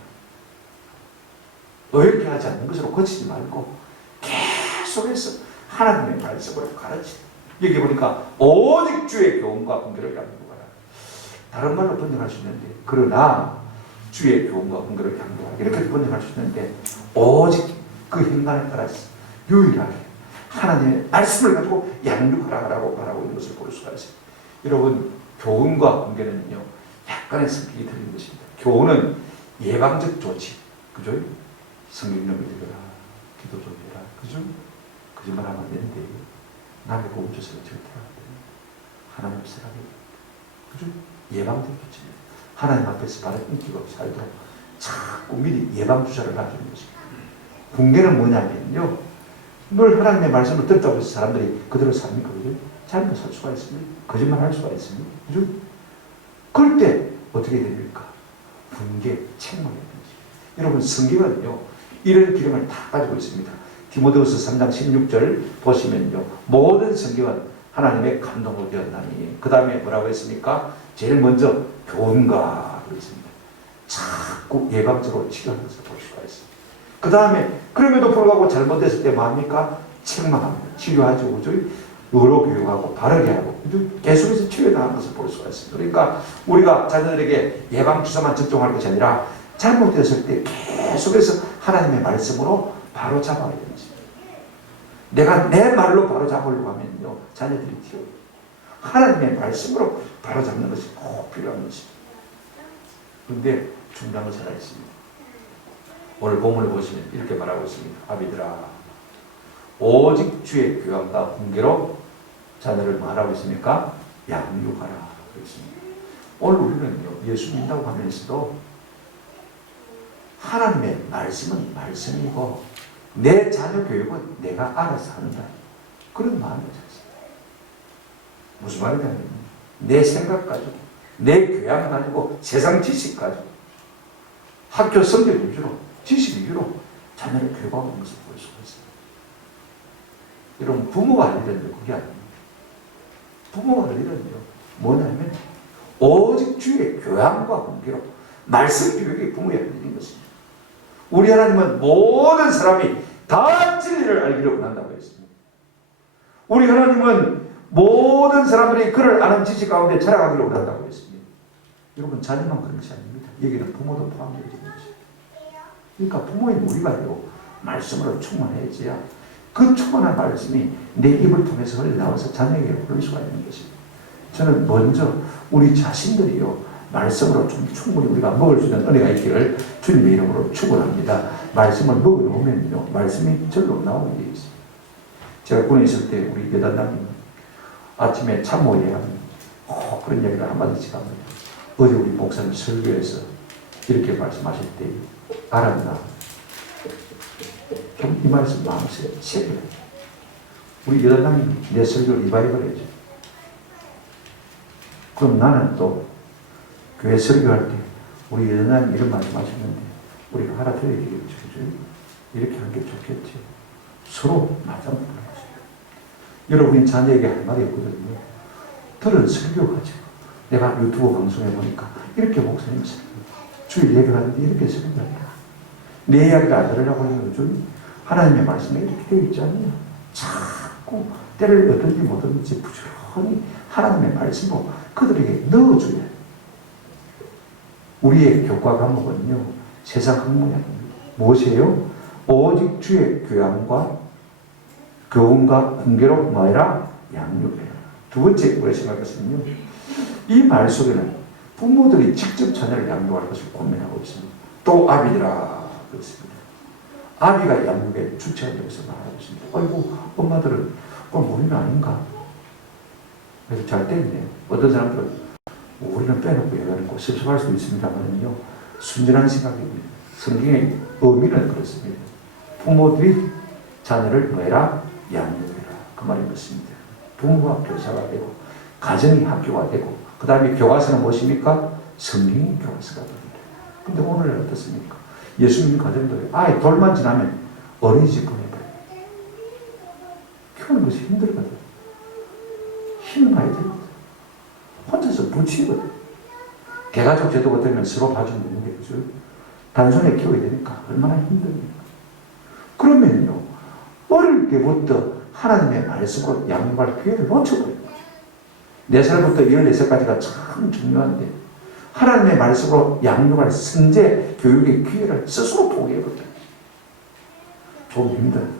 노엽게 하지 않는 것으로 거치지 말고 계속해서 하나님의 말씀으로 가르치라. 여기 보니까 오직 주의 교훈과 훈계로 양육하라. 다른 말로 번역할 수 있는데 그러나 주의 교훈과 훈계로 양육하라. 이렇게 번역할 수 있는데 오직 그 행간에 따라서 유일하게 하나님의 말씀을 가지고 양육하라고 말하고 있는 것을 볼 수가 있습니다. 여러분 교훈과 훈계는요 약간의 성격이 틀린 것입니다. 교훈은 예방적 조치, 그죠? 성경 좀 읽어라, 기도 좀 해라, 그죠? 거짓말하면 안 되는데 남의 복을 줘서는 절대 안 돼요. 하나님 사랑해, 그죠? 예방적 조치입니다. 하나님 앞에서 바른 인기가 없이 살도록 자꾸 미리 예방 주사를 놔주는 것입니다. 훈계는 뭐냐면요, 늘 하나님의 말씀을 듣다고 해서 사람들이 그대로 삽니까, 그죠? 잘못할 수가 있습니다. 거짓말할 수가 있습니다, 그죠? 그럴 때 어떻게 됩니까? 훈계, 책망이 되는 것입니다. 여러분 성경은요 이런 기름을 다 가지고 있습니다. 디모데후서 3장 16절 보시면요 모든 성경은 하나님의 감동으로 되었나니 그 다음에 뭐라고 했습니까? 제일 먼저 교훈가 그랬습니다. 자꾸 예방적으로 치료하는 것을 볼 수가 있습니다. 그 다음에 그럼에도 불구하고 잘못됐을 때 뭡니까? 책망합니다. 치료하죠. 그죠? 의로 교육하고 바르게 하고 계속해서 치료해나가는 것을 볼 수가 있습니다. 그러니까 우리가 자녀들에게 예방주사만 접종할 것이 아니라 잘못됐을 때 계속해서 하나님의 말씀으로 바로 잡아야 되는 것입니다. 내가 내 말로 바로 잡으려고 하면요 자녀들이 튀어요. 하나님의 말씀으로 바로 잡는 것이 꼭 필요한 것입니다. 그런데 중요한 것이 하나 있습니다. 오늘 본문을 보시면 이렇게 말하고 있습니다. 아비들아 오직 주의 교양과 훈계로 자녀를 말하고 있습니까? 양육하라 그랬습니다. 오늘 우리는요 예수 믿는다고 하면서도 하나님의 말씀은 말씀이고 내 자녀 교육은 내가 알아서 한다. 그런 마음을 가졌습니다. 무슨 말이냐면 내 생각 가지고 내 교양 가지고 세상 지식 가지고 학교 성적 위주로 지식 위주로 자녀를 교육하는 것을 볼 수가 있습니다. 여러분 부모가 할 일은요 그게 아닙니다. 부모가 할 일은요 뭐냐면 오직 주의 교양과 훈계로 말씀 교육이 부모의 할 일인 것입니다. 우리 하나님은 모든 사람이 다 진리를 알기를 원한다고 했습니다. 우리 하나님은 모든 사람들이 그를 아는 지식 가운데 자라가기를 원한다고 했습니다. 여러분 자녀만 그런 것이 아닙니다. 여기는 부모도 포함되어 있는 것입니다. 그러니까 부모인 우리가요 말씀으로 충만해져야 그 충만한 말씀이 내 입을 통해서 흘러나와서 자녀에게 흘릴 수가 있는 것입니다. 저는 먼저 우리 자신들이요 말씀으로 좀 충분히 우리가 먹을 수 있는 은혜가 있기를 주님의 이름으로 축원합니다. 말씀을 먹어놓으면요 말씀이 절로 나오는 게 있습니다. 제가 군에 있을 때 우리 여단장님 아침에 참모에 하면 그런 얘기를 한마디씩 합니다. 어제 우리 목사님 설교에서 이렇게 말씀하실 때 알았나? 좀 이 말씀 마음에 새겨요. 우리 여단장님이 내 설교를 리바이벌 해줘. 그럼 나는 또 교회 설교할 때 우리 여단장님 이런 말씀 하셨는데 우리가 알아들어야 되겠죠. 이렇게 하는 게 좋겠죠. 서로 맞장구를 하세요. 여러분이 자녀에게 할 말이 없거든요. 들은 설교하죠. 내가 유튜브 방송에 보니까 이렇게 목사님 설교 주일 예배하는데 이렇게 설교한다. 내 이야기를 안 들으려고 하는 거죠. 하나님의 말씀에 이렇게 되어 있지 않냐. 자꾸 때를 얻든지 못하든지 부지런히 하나님의 말씀으로 그들에게 넣어줘야 해요. 우리의 교과 과목은요 세상 학문이 아닙니다. 무엇이에요? 오직 주의 교양과 교훈과 훈계로 뭐해라? 양육해라. 두 번째 우리가 생각할 것은요, 이 말 속에는 부모들이 직접 자녀를 양육할 것을 고민하고 있습니다. 또 아비들아 그렇습니다. 아비가 양육의 주체가 되어서 말하고 있습니다. 아이고 엄마들은 우리는 아닌가? 그래서 잘 때있네요. 어떤 사람들은 우리는 빼놓고 얘기하고 섭섭할 수 있습니다만요, 순전한 생각입니다. 성경의 의미는 그렇습니다. 부모들이 자녀를 뭐해라? 양육해라. 그 말인 것입니다. 부모가 교사가 되고 가정이 학교가 되고 그 다음에 교과서는 무엇입니까? 성경이 교과서가 됩니다. 근데 오늘은 어떻습니까? 예수님 가정도 아예 돌만 지나면 어린이집 보내버려요. 키우는 것이 힘들거든. 힘을 많이 들거든. 혼자서 부치거든. 대가족 제도가 되면 서로 봐주면 되는 게 그죠? 단순히 키워야 되니까 얼마나 힘듭니까? 그러면요, 어릴 때부터 하나님의 말씀으로 양육할 기회를 놓쳐버려요. 4살부터 14살까지가 참 중요한데 하나님의 말씀으로 양육할 선제 교육의 기회를 스스로 포기해버려요. 좀 힘든 거죠.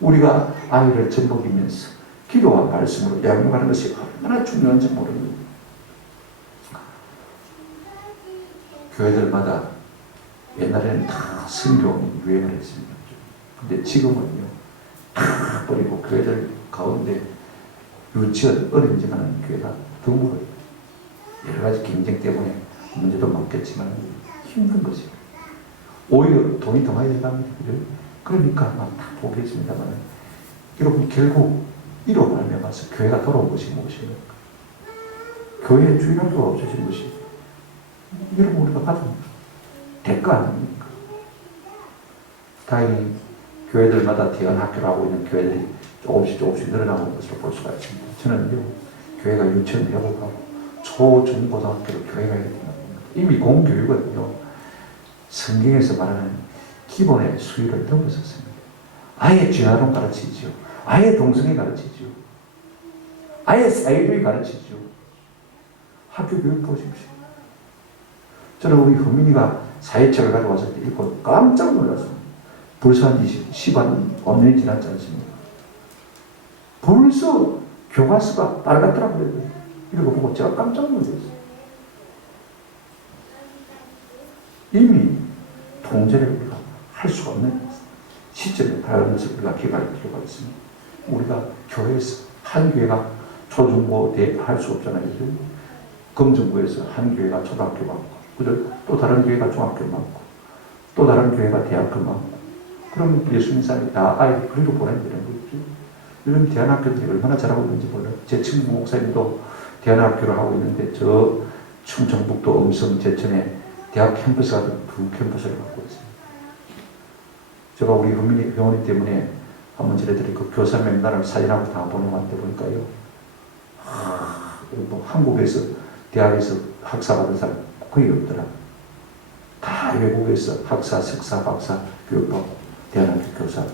우리가 아이를 젖먹이면서 기도와 말씀으로 양육하는 것이 얼마나 중요한지 모릅니다. 교회들마다 옛날에는 다 선교원이 유행을 했습니다. 근데 지금은요, 다 버리고 교회들 가운데 유치원, 어린이집 하는 교회가 드물어요. 여러 가지 경쟁 때문에 문제도 많겠지만 힘든 것이에요. 오히려 돈이 더 많이 들어갑니다. 그러니까 막 다 포기했습니다만, 여러분 결국 이로 말미암아서 교회가 돌아온 것이 무엇입니까? 교회의 주일학교가 없어진 것이 여러분 우리가 받은 대가 아닙니까? 다행히 교회들마다 대안학교를 하고 있는 교회들이 조금씩 늘어나는 것으로 볼 수가 있습니다. 저는요, 교회가 유치원 회복하고 초, 중, 고등학교로 교회가 해야 된다고 봅니다. 이미 공교육은요, 성경에서 말하는 기본의 수위를 넘어섰습니다. 아예 진화론 가르치죠. 아예 동성애 가르치죠. 아예 사회주의 가르치죠. 학교 교육 보십시오. 저는 우리 효민이가 사회책을 가져왔을 때 읽고 깜짝 놀랐습니다. 벌써 한 15년이 지났지 않습니까? 벌써 교과서가 빨갛더라고요. 이거 보고 제가 깜짝 놀랐어요. 이미 통제를 우리가 할 수가 없는 시점에 다른 것을 우리가 개발할 필요가 있습니다. 우리가 교회에서 한 교회가 초중고 대 할 수 없잖아요. 검정고에서 한 교회가 초등학교 많고, 또 다른 교회가 중학교 많고, 또 다른 교회가 대학교 많고, 그러면 예수님 사람이 다 아이 그리로 보내야 되는 거죠. 요즘 대안학교들이 얼마나 잘하고 있는지 몰라요. 제 친구 목사님도 대안학교를 하고 있는데 저 충청북도 음성 제천에 대학 캠퍼스 같은 두 캠퍼스를 갖고 있어요. 제가 우리 효민이 때문에 한번 전해드린 그 교사 명단을 사진하고 다 보내봤는데 보니까요, 뭐 한국에서 대학에서 학사 받은 사람 거의 없더라. 다 외국에서 학사, 석사, 박사 교육받고 대학교 교사들.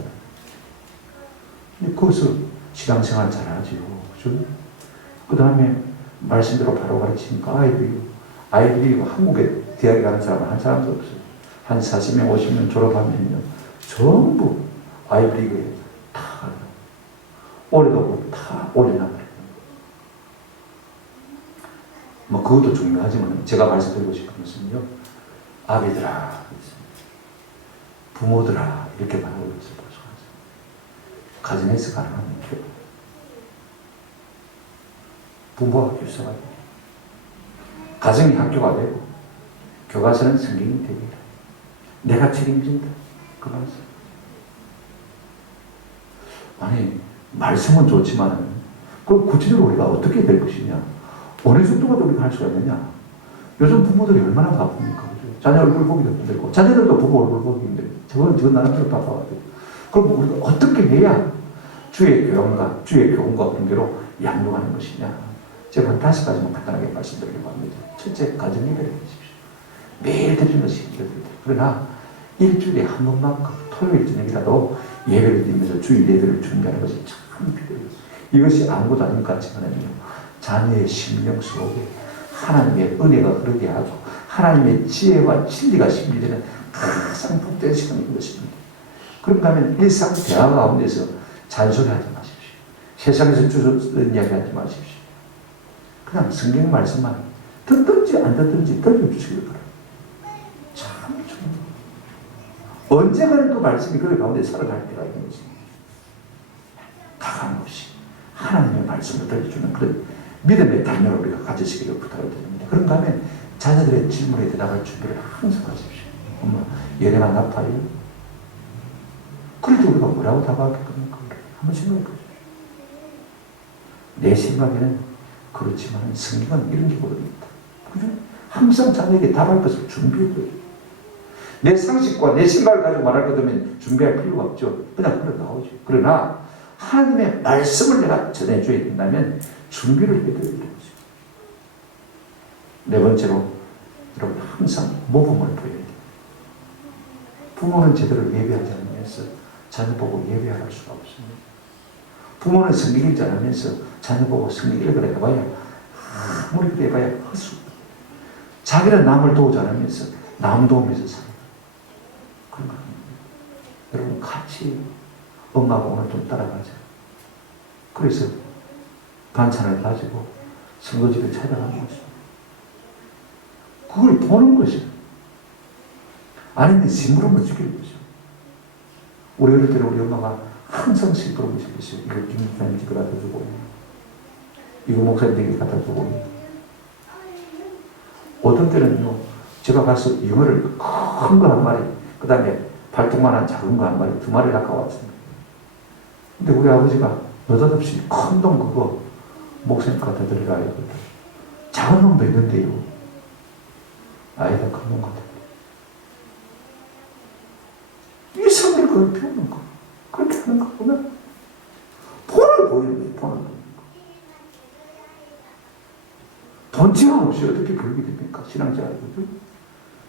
근데 거기서 신앙생활 잘하죠. 그죠? 그 다음에 말씀대로 바로 가르치니까 아이들이 한국에 대학에 가는 사람은 한 사람도 없어요. 한 40명, 50명 졸업하면요, 전부 아이브리그에 다 가요. 올해도 다 올려놔버려요. 뭐 그것도 중요하지만 제가 말씀드리고 싶은 것은요, 아비들아, 부모들아, 이렇게 말하고 있어요. 가정에서 가능한 교 부모가 교사가 되고, 가정이 학교가 되고, 교과서는 성경이 됩니다. 내가 책임진다. 그 말씀. 아니, 말씀은 좋지만, 그럼 구체적으로 우리가 어떻게 될 것이냐? 어느 정도가 우리가 할 수가 있느냐? 요즘 부모들이 얼마나 바쁩니까? 그죠? 자녀 얼굴 보기도 힘들고, 자녀들도 부모 얼굴 보기 힘들고, 저건 나름대로 바빠가지고. 그럼 우리가 어떻게 해야 주의 교훈과 분계로 양육하는 것이냐? 제가 한 5가지만 간단하게 말씀드리려고 합니다. 첫째, 가정 예배를 해주십시오. 매일 드리는 것이 힘들다. 그러나 일주일에 한 번만큼 토요일 저녁이라도 예배를 드리면서 주일 예배를 준비하는 것이 참 필요해요. 이것이 아무것도 아닌 것 같지만요, 자녀의 심령 속에 하나님의 은혜가 흐르게 하고 하나님의 지혜와 진리가 심리되는 가장 복된 시간인 것입니다. 그런가 하면 일상 대화 가운데서 잔소리하지 마십시오. 세상에서 주는 이야기 하지 마십시오. 그냥 성경 말씀만 듣든지 안 듣든지 들려주시기 바랍니다. 참 중요해요. 언젠가는 그 말씀이 그 가운데 살아갈 때가 있는 것입니다. 가감없이 하나님의 말씀을 들려주는 그런 믿음의 단면을 우리가 가지시기를 부탁드립니다. 그런가 하면 자녀들의 질문에 대답할 준비를 항상 하십시오. 엄마, 얘네가 아파요? 그럴 때 우리가 뭐라고 답하겠습니까? 한번 생각해 보십시오. 내 생각에는 그렇지만 성경은 이런 게 모릅니다. 그죠? 항상 자녀에게 답할 것을 준비해줘요. 내 상식과 내 생각을 가지고 말할 거면 준비할 필요가 없죠. 그냥 흘러 나오죠. 그러나 하나님의 말씀을 내가 전해줘야 된다면 준비를 해드려야 되죠. 네 번째로 여러분 항상 모범을 보여야 돼요. 부모는 제대로 예배하지 않으면서 자녀 보고 예배할 수가 없습니다. 부모는 성경 읽지 않으면서 자녀 보고 성경 읽으라 해봐야 아무리 그래 해봐야 헛수. 자기는 남을 도우지 않으면서 남 도우면서 살아요. 그런 거 아닙니다. 여러분 같이 엄마가 오늘 좀 따라가자. 그래서 반찬을 가지고 선거집에 찾아가는 것입니다. 그걸 보는 것이요. 아니면 심부름을 시키는 거죠. 우리 어릴 때는 우리 엄마가 항상 심부름을 시켰어요. 이거 김목사님 갖다 주고, 이거 목사님에게 갖다 주고. 어떤 때는요, 제가 가서 잉어를 큰 거 한 마리, 그 다음에 발톱만한 작은 거 한 마리, 두 마리 갖고 왔습니다. 근데 우리 아버지가 느닷없이 큰 놈 그거 목사님 갖다 드리라 했거든. 작은 놈도 있는데요. 아이가 큰 놈 갖다 드려. 이 성을 그걸 배우는 거. 그렇게 하는 거 보면 본을 보이는 거예요. 본을 보이는 거. 본체가 없이 어떻게 교육이 됩니까? 신앙자거든.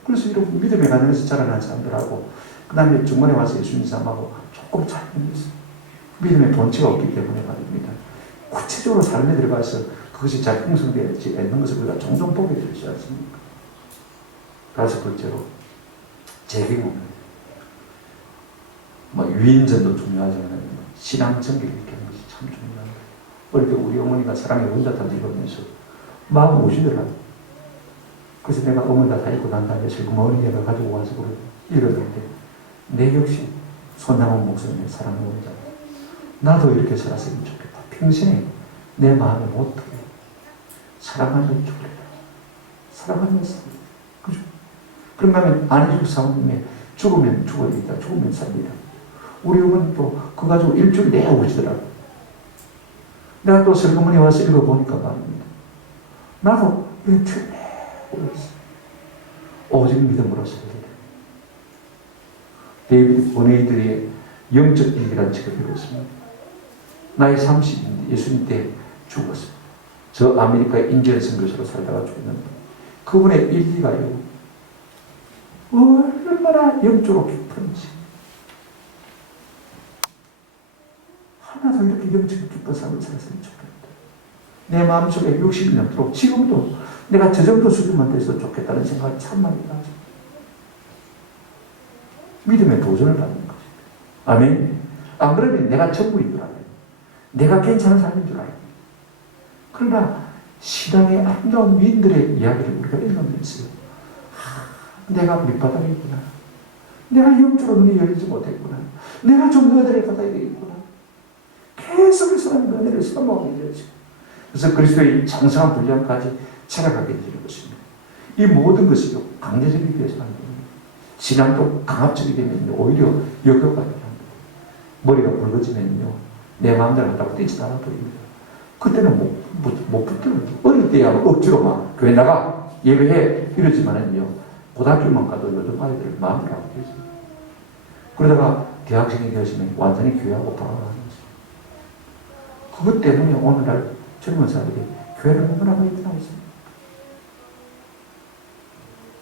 그래서 이런 믿음의 가정에서 자라난 사람들하고 그 다음에 중간에 와서 예수님 삶하고 조금 차이가 있어요. 믿음의 본체가 없기 때문에 말입니다. 구체적으로 삶에 들어가서 그것이 잘 형성되지 않는 것을 우리가 종종 보게 되지 않습니까? 다섯 번째로 재경험. 위인전도 중요하지만 신앙 전개를 이렇게 하는 것이 참 중요합니다. 어릴 때 우리 어머니가 사랑의 원자탄 읽으면서 마음 오시더라고요. 그래서 내가 어머니가 다 읽고 난 다음에 지금 어머니가 가지고 와서 읽었는데 내 역시 손남원 목사님의 사랑의 원자탄. 나도 이렇게 살았으면 좋겠다. 평생에 내 마음에 못 들어. 사랑하는 죽으리라. 사랑하면서. 그죠? 그런가 하면 안 해줄 사모님에 죽으면 죽어야겠다. 죽으면 삽니다. 우리 어머니도 그거 가지고 일주일 내야 오시더라고. 내가 또 설거머니 와서 읽어보니까 말입니다. 나도 일주일 내야 오셨어. 오직 믿음으로 살게 돼. 데이비드 보네이들의 영적 일기라는 책을 읽었습니다. 나이 30인데 예수님 때 죽었어요. 저 아메리카 인디언 선교사로 살다가 죽었는데 그분의 일기가요. 얼마나 영적으로 깊은지. 하나도 이렇게 영적으로 깊은 삶을 살았으면 좋겠다. 내 마음속에 60이 넘도록 지금도 내가 저 정도 수준만 돼서 좋겠다는 생각이 참 많이 나죠. 믿음의 도전을 받는 것입니다. 아멘. 안 그러면 내가 전부인 줄 알아요. 내가 괜찮은 사람인 줄 알아요. 그러나 신앙의 아름다운 위인들의 이야기를 우리가 읽으면서 내가 밑바닥이구나. 내가 영적으로 눈이 열리지 못했구나. 내가 좀 너희들을 받아야 되겠구나. 계속해서 너희들을 써먹게 되죠. 그래서 그리스도의 장성한 분량까지 찾아가게 되는 것입니다. 이 모든 것이 강제적이기 위해서 하는 겁니다. 신앙도 강압적이 되면 오히려 역효과가 됩니다. 머리가 붉어지면요. 내 마음대로 한다고 뛰지 않아버립니다. 그때는 못 붙들어요. 어릴 때야 억지로 막 교회 나가 예배해 이러지만은요. 고등학교만 가도 요즘 아이들 마음대로 하고 계세요. 그러다가 대학생이 되었으면 완전히 교회하고 돌아가는 거죠. 그것 때문에 오늘날 젊은 사람들이 교회를 너무나 많이 떠나있습니다.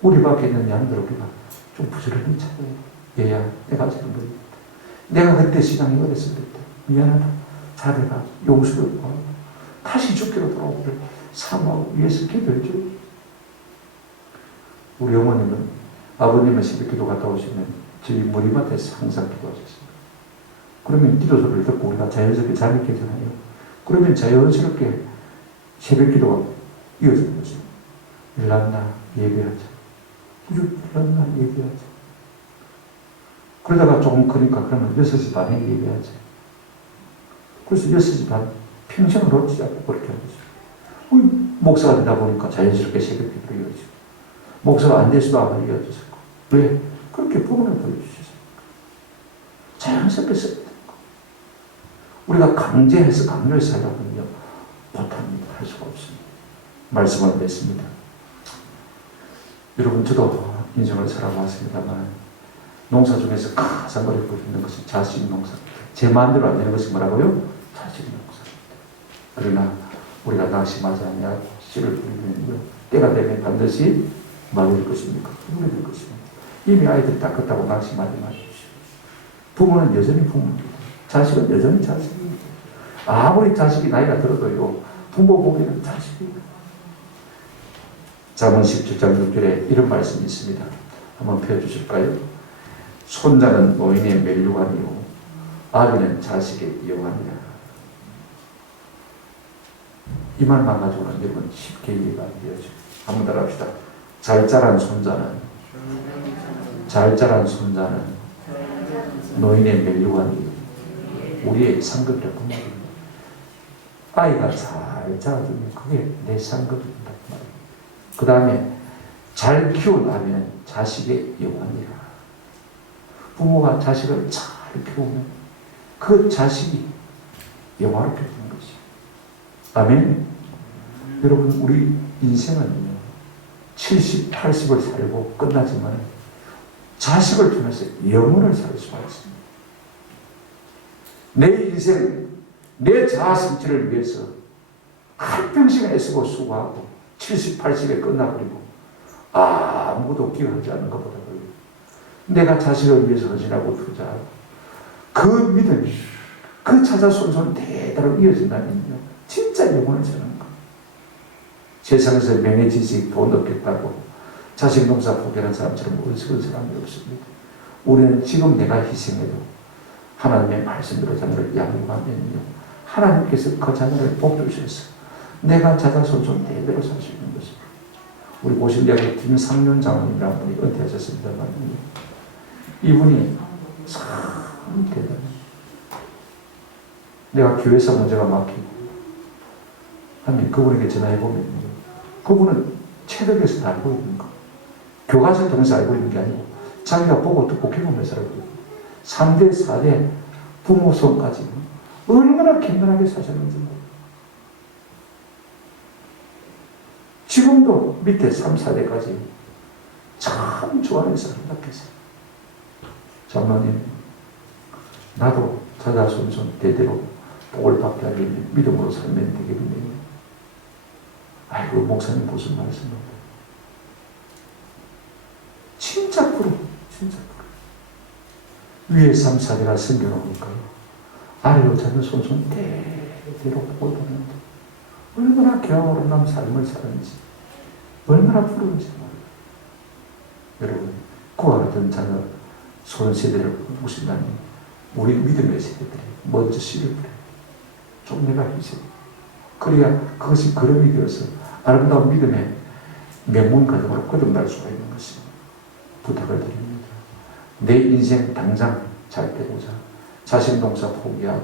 우리 밖에 있는 양들 우리가 좀 부지런히 찾아요. 얘야, 내가 잘못했다. 내가 그때 시간이 어렸을 때 미안하다. 잘해라. 용서를 구하고 다시 죽기로 돌아오기를 사모하고 위해서 기도해줘. 우리 어머님은 아버님은 새벽기도 갔다 오시면 저희 머리맡에서 항상 기도하셨습니다. 그러면 기도 소리를 듣고 우리가 자연스럽게 잠이 깨잖아요. 그러면 자연스럽게 새벽 기도가 이어지는 거죠. 일어났나 예배하자. 일어났나 예배하자. 그러다가 조금 크니까 그러면 6시 반에 예배하자. 그래서 6시 반 평생을 놓치지 않고 그렇게 하는 거죠. 목사가 되다 보니까 자연스럽게 새벽 기도가 이어지고 목사가 안 돼서도 아마 이어졌을 거. 왜? 그렇게 부분을 보여주셨어요. 자연스럽게 써야 되는 거. 우리가 강제해서 강요해서 하려면요 못합니다. 할 수가 없습니다. 말씀을 맺습니다. 여러분 저도 인생을 살아왔습니다만 농사 중에서 가장 어렵고 힘든 것은 자식 농사. 제 마음대로 안 되는 것이 뭐라고요? 자식 농사입니다. 그러나 우리가 낙심하지 아니하고 씨를 뿌리면요 때가 되면 반드시 말릴 것입니까? 뿌려질 것입니다. 이미 아이들이 다 컸다고 낙심하지 마십시오. 부모는 여전히 부모입니다. 자식은 여전히 자식입니다. 아무리 자식이 나이가 들어도요 부모 보기에는 자식입니다. 잠언 17장 6절에 이런 말씀이 있습니다. 한번 펴주실까요? 손자는 노인의 멸류관이요 아비는 자식의 영광이라. 이 말만 가지고는 여러분 쉽게 이해가 안 되죠. 한번 더 합시다. 잘 자란 손자는 노인의 멸류관이 우리의 상급이라고 말입니다. 아이가 잘 자라주면 그게 내 상급입니다. 그 다음에 잘 키운 아비는 자식의 영광이라. 부모가 자식을 잘 키우면 그 자식이 영화롭게 되는 것이. 아멘. 여러분 우리 인생은요 70, 80을 살고 끝나지만 자식을 통해서 영원을 살 수가 있습니다. 내 인생, 내 자아 성취를 위해서 한평생 애쓰고 수고하고 70, 80에 끝나버리고 아무도 기여하지 않는 것보다 내가 자식을 위해서 헌신하고 투자하고 그 믿음이 그 자자손손 대대로 이어진다면요 진짜 영혼을 사는 거. 세상에서 명예, 지식, 돈 얻겠다고 자식 농사 포기하는 사람처럼 어리석은 사람이 없습니다. 우리는 지금 내가 희생해도 하나님의 말씀대로 자녀를 양육하면요 하나님께서 그 자녀를 복주셔서 내가 자자손손 대대로 살 수 있는 것입니다. 우리 고신대학의 김상윤 장로님이라는 분이 은퇴하셨습니다만 이분이 참 대단해요. 내가 교회에서 문제가 막히고 하면 그분에게 전화해보면 그분은 체득에서 다 알고 있는 거. 교과서를 통해서 알고 있는 게 아니고 자기가 보고 듣고 경험해서 알고 있는 거. 3대, 4대 부모 손까지 얼마나 kindn하게 사셨는지 모르겠어요. 지금도 밑에 3, 4대까지 참 좋아해서 생각했어요. 장로님, 나도 자자손손 대대로 복을 받게 하려면 믿음으로 살면 되겠네요. 아이고 목사님 무슨 말씀입니까? 진짜 프로, 진짜 프로. 위에 3, 4대가 생겨놓으니까요. 아래로 자자손손 대대로 복을 받는데 얼마나 경험한 삶을 사는지 얼마나 부러운지 모르겠어요. 여러분 그와 같은 자녀 손세대를 보신다면 우리 믿음의 세대들이 먼저 씨를 뿌려요. 좀 내가 희생. 그래야 그것이 걸음이 되어서 아름다운 믿음의 명문 가정으로 거듭날 수가 있는 것입니다. 부탁을 드립니다. 내 인생 당장 잘 되고자 자식 농사 포기하고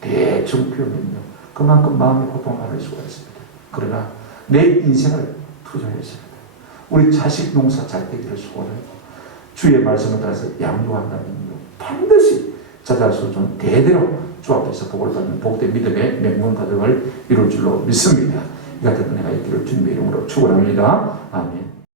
대충 피우면요 그만큼 마음의 고통을 받을 수가 있습니다. 그러나 내 인생을 투자했습니다. 우리 자식 농사 잘 되기를 소원하고 주의 말씀을 따라서 양육한다면요 반드시 자자손손 대대로 주 앞에서 복을 받는 복된 믿음의 명문 가정을 이룰 줄로 믿습니다. 이 같은 은혜가 있기를 주님의 이름으로 축원합니다. 아멘.